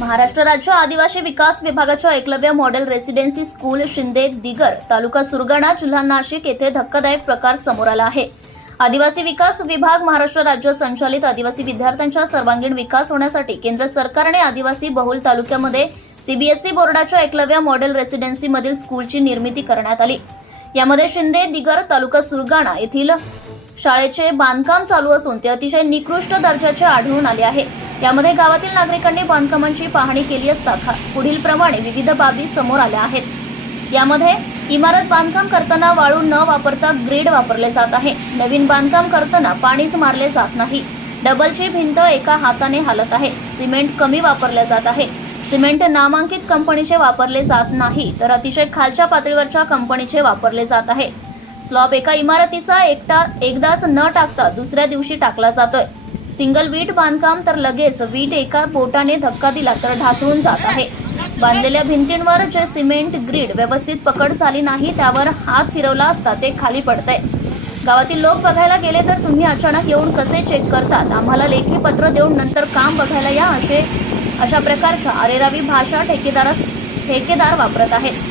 महाराष्ट्र राज्य आदिवासी विकास विभागाच्या Eklavya model residency school Shinde Digar taluka Surgana जिल्हा नाशिक येथे धक्कादायक प्रकार समोर आला आहे आदिवासी विकास विभाग महाराष्ट्र राज्य संचालित आदिवासी विद्यार्थ्यांच्या सर्वांगीण विकास होण्यासाठी केंद्र सरकारने आदिवासी बहुल तालुक्यामध्ये सीबीएसई बोर्डाच्या एकलव्य मॉडेल मधील स्कूलची निर्मिती करण्यात आली यामध्ये शिंदे दिगर तालुका सुरगाणा येथील शाळेचे बांधकाम चालू असून ते अतिशय निकृष्ट दर्जाचे आढळून आले आहे यामध्ये गावातील नागरिकांनी बांधकामांची पाहणी केली असता पुढील प्रमाणे विविध बाबी समोर आल्या आहेत यामध्ये इमारत बांधकाम करताना वाळू न वापरता ग्रीड वापरले जात आहे नवीन बांधकाम करताना पाणीच मारले जात नाही डबलची भिंत एका हाताने हालत आहे सिमेंट कमी वापरले जात आहे सिमेंट नामांकित कंपनीचे वापरले जात नाही तर अतिशय खालच्या पातळीवरच्या कंपनीचे वापरले जात आहे स्लॉब एका इमारतीचा एकटा एकदाच न टाकता दुसऱ्या दिवशी टाकला जातोय सिंगल वीट बांधकाम तर लगेच वीट एका बोटाने धक्का दिला तर ढासळून जात आहे बांधलेल्या भिंतींवर जे सिमेंट ग्रीड व्यवस्थित पकड झाली नाही त्यावर हात फिरवला असता ते खाली पडतंय गावातील लोक बघायला गेले तर तुम्ही अचानक येऊन कसे चेक करतात आम्हाला लेखी पत्र देऊन नंतर काम बघायला या असे अशा प्रकारच्या अरेरावी भाषा ठेकेदार ठेकेदार वापरत आहेत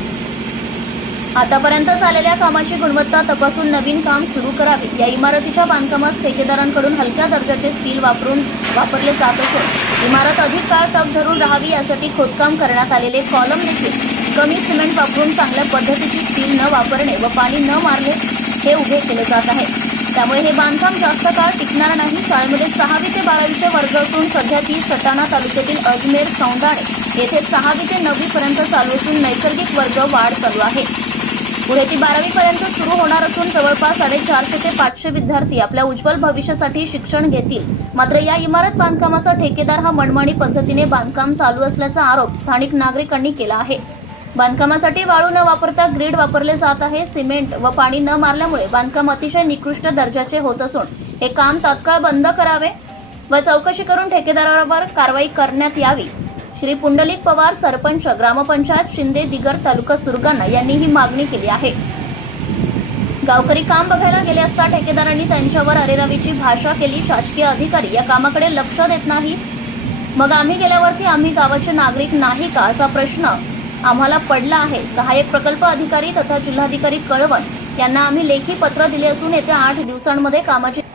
आतापर्यंत झालेल्या कामाची गुणवत्ता तपासून नवीन काम सुरू करावे या इमारतीच्या बांधकामास ठेकेदारांकडून हलक्या दर्जाचे स्टील वापरून वापरले जात असून इमारत अधिक काळ तप धरून राहावी यासाठी खोदकाम करण्यात आलेले कॉलम देखील कमी सिमेंट वापरून चांगल्या पद्धतीची स्टील न वापरणे व पाणी न मारणे हे उभे केले जात आहे त्यामुळे हे बांधकाम जास्त काळ टिकणार नाही शाळेमध्ये सहावी ते वर्ग असून सध्या ती सटाणा तालुक्यातील अजमेर सौंदाणे येथे सहावी ते नववी पर्यंत चालू असून नैसर्गिक वर्ग वाढ चालू आहे पुढे ती पर्यंत सुरू होणार असून जवळपास साडेचारशे ते पाचशे विद्यार्थी आपल्या उज्ज्वल भविष्यासाठी शिक्षण घेतील मात्र या इमारत बांधकामाचा ठेकेदार हा मनमाणी पद्धतीने बांधकाम चालू असल्याचा आरोप स्थानिक नागरिकांनी केला आहे बांधकामासाठी वाळू न वापरता ग्रीड वापरले जात आहे सिमेंट व पाणी न मारल्यामुळे बांधकाम अतिशय निकृष्ट दर्जाचे होत असून हे काम तात्काळ बंद करावे व चौकशी करून ठेकेदारावर कारवाई करण्यात यावी श्री पुंडलिक पवार सरपंच ग्रामपंचायत शिंदे दिगर तालुका सुरगाणा यांनी ही मागणी केली आहे गावकरी काम बघायला गेले असता ठेकेदारांनी त्यांच्यावर अरेरावीची भाषा केली शासकीय अधिकारी या कामाकडे लक्ष देत नाही मग आम्ही गेल्यावरती आम्ही गावाचे नागरिक नाही का असा प्रश्न आम्हाला पडला आहे सहाय्यक प्रकल्प अधिकारी तथा जिल्हाधिकारी कळवण यांना आम्ही लेखी पत्र दिले असून येत्या आठ दिवसांमध्ये कामाची